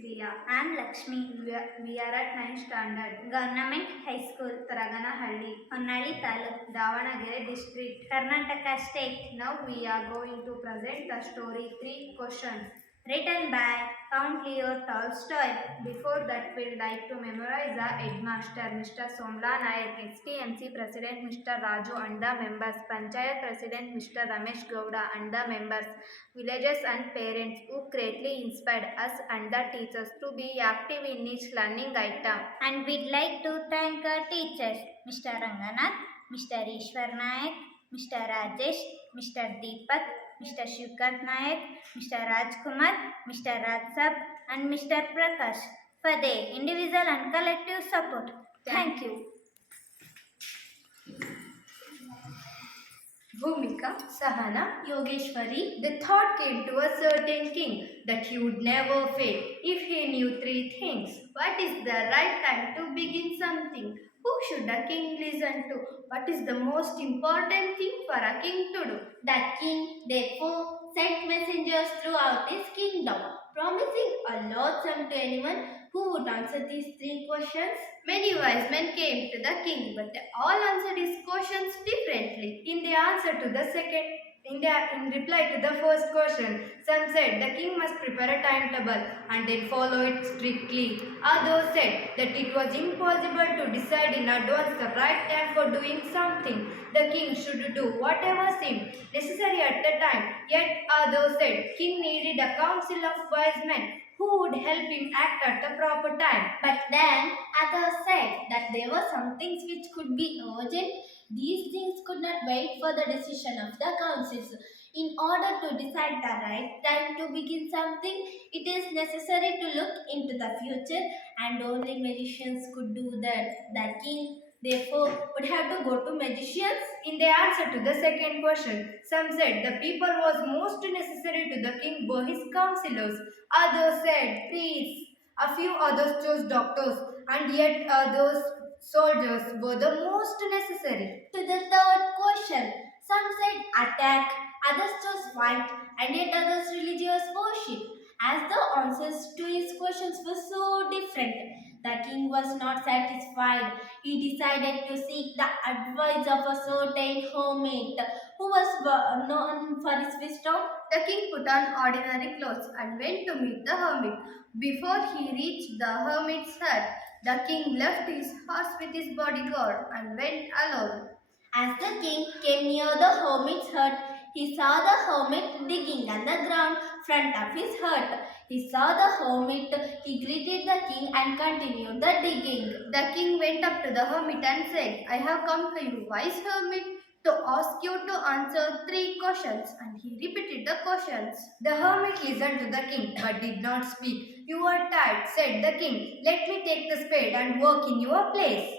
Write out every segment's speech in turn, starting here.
Priya. I'm Lakshmi. We are at 9th standard. Government High School, Taraganahalli, Honnali Taluk, Davanagere district. Karnataka State. Now we are going to present the story 3 questions. Written by Count Leo Tolstoy. Before that, we'd like to memorize the headmaster, Mr. Somla Nayak, STMC President, Mr. Raju and the members, Panchayat President, Mr. Ramesh Gowda and the members, villagers and parents who greatly inspired us and the teachers to be active in each learning item. And we'd like to thank our teachers, Mr. Ranganath, Mr. Ishwar Nayak, Mr. Rajesh, Mr. Deepak, Mr. Shivkant Nayak, Mr. Rajkumar, Mr. Rajsab, and Mr. Prakash for their individual and collective support. Thank you. Bhumika, Sahana, Yogeshwari. the thought came to a certain king that he would never fail if he knew 3 things. What is the right time to begin something? Who should a king listen to? What is the most important thing for a king to do? The king therefore sent messengers throughout his kingdom, promising a large sum to anyone who would answer these 3 questions. Many wise men came to the king, but they all answered his questions differently. In reply to the first question, some said the king must prepare a timetable and then follow it strictly. Others said that it was impossible to decide in advance the right time for doing something. The king should do whatever seemed necessary at the time. Yet others said king needed a council of wise men who would help him act at the proper time. But then others said that there were some things which could be urgent. These things could not wait for the decision of the councils. In order to decide the right time to begin something, it is necessary to look into the future, and only magicians could do that. The king, therefore, would have to go to magicians. In the answer to the second question, some said the people was most necessary to the king were his counselors. Others said priests. A few others chose doctors, and yet others soldiers were the most necessary. To the third question, some said attack, others chose fight, and yet others religious worship. As the answers to his questions were so different, the king was not satisfied. He decided to seek the advice of a certain hermit who was known for his wisdom. The king put on ordinary clothes and went to meet the hermit. Before he reached the hermit's hut, the king left his horse with his bodyguard and went alone. As the king came near the hermit's hut, he saw the hermit digging on the ground front of his hut. He saw the hermit, he greeted the king and continued the digging. The king went up to the hermit and said, I have come to you, wise hermit, to ask you to answer 3 questions. And he repeated the questions. The hermit listened to the king but did not speak. You are tired, said the king. Let me take the spade and work in your place.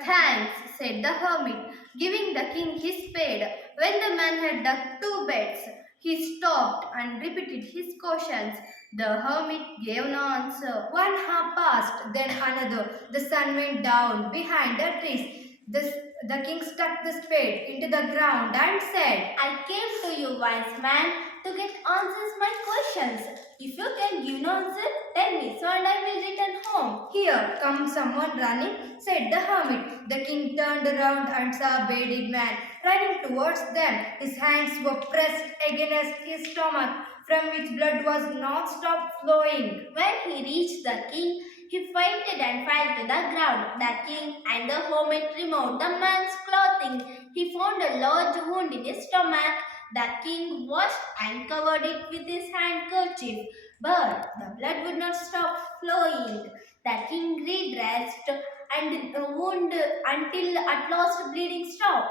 Thanks, said the hermit, giving the king his spade. When the man had dug 2 beds, he stopped and repeated his questions. The hermit gave no answer. 1 hour passed, then another. The sun went down behind the trees. The king stuck the spade into the ground and said, I came to you, wise man, to get answers my questions. If you can give no answer, tell me, so and I will return home. Here comes someone running, said the hermit. The king turned around and saw a bearded man running towards them. His hands were pressed against his stomach, from which blood was non-stop flowing. When he reached the king, he fainted and fell to the ground. The king and the hermit removed the man's clothing. He found a large wound in his stomach. The king washed and covered it with his handkerchief, but the blood would not stop flowing. The king redressed and the wound until at last bleeding stopped.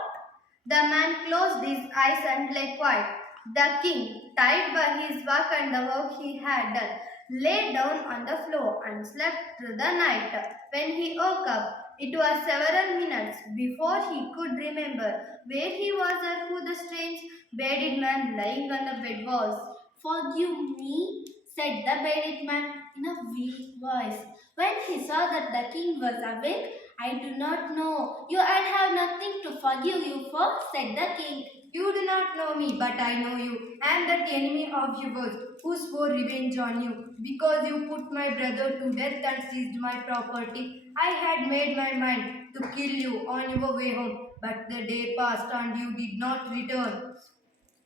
The man closed his eyes and lay quiet. The king, tired by his work and the work he had done, lay down on the floor and slept through the night. When he woke up, it was several minutes before he could remember where he was or who the strange bearded man lying on the bed was. Forgive me, said the bearded man in a weak voice. When he saw that the king was awake, I do not know. You and have nothing to forgive you for, said the king. You do not know me, but I know you. I am that enemy of yours who swore revenge on you because you put my brother to death and seized my property. I had made my mind to kill you on your way home, but the day passed and you did not return.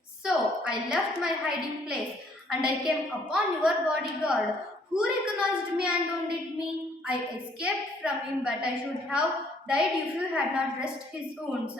So I left my hiding place and I came upon your bodyguard who recognized me and wounded me. I escaped from him, but I should have died if you had not dressed his wounds.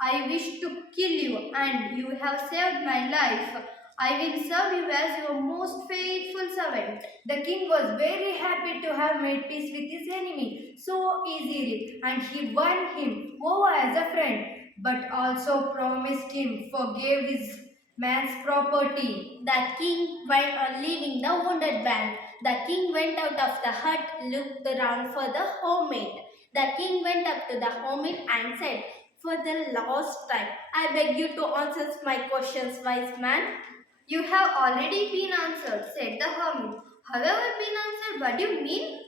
I wish to kill you, and you have saved my life. I will serve you as your most faithful servant. The king was very happy to have made peace with his enemy so easily, and he won him over as a friend, but also promised him forgave his man's property. The king went on leaving the wounded man. The king went out of the hut, looked around for the homemade. The king went up to the homemade and said, "For the last time, I beg you to answer my questions, wise man." You have already been answered, said the hermit. However, been answered, what do you mean?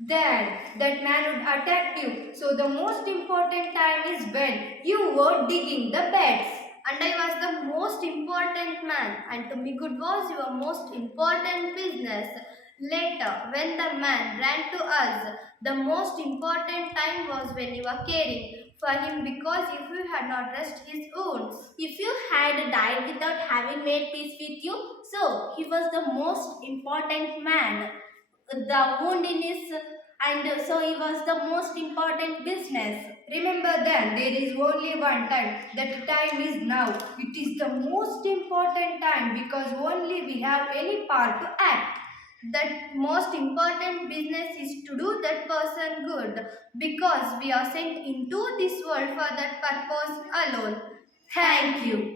Then that man would attack you. So the most important time is when you were digging the beds. And I was the most important man, and to be good was your most important business. Later, when the man ran to us, the most important time was when you were caring for him because if you had not dressed his wounds. If you had died without having made peace with you, so he was the most important man. The wound in his, and so he was the most important business. Remember then, there is only one time. That time is now. It is the most important time because only we have any part to act. That most important business is to do that person good because we are sent into this world for that purpose alone. Thank you.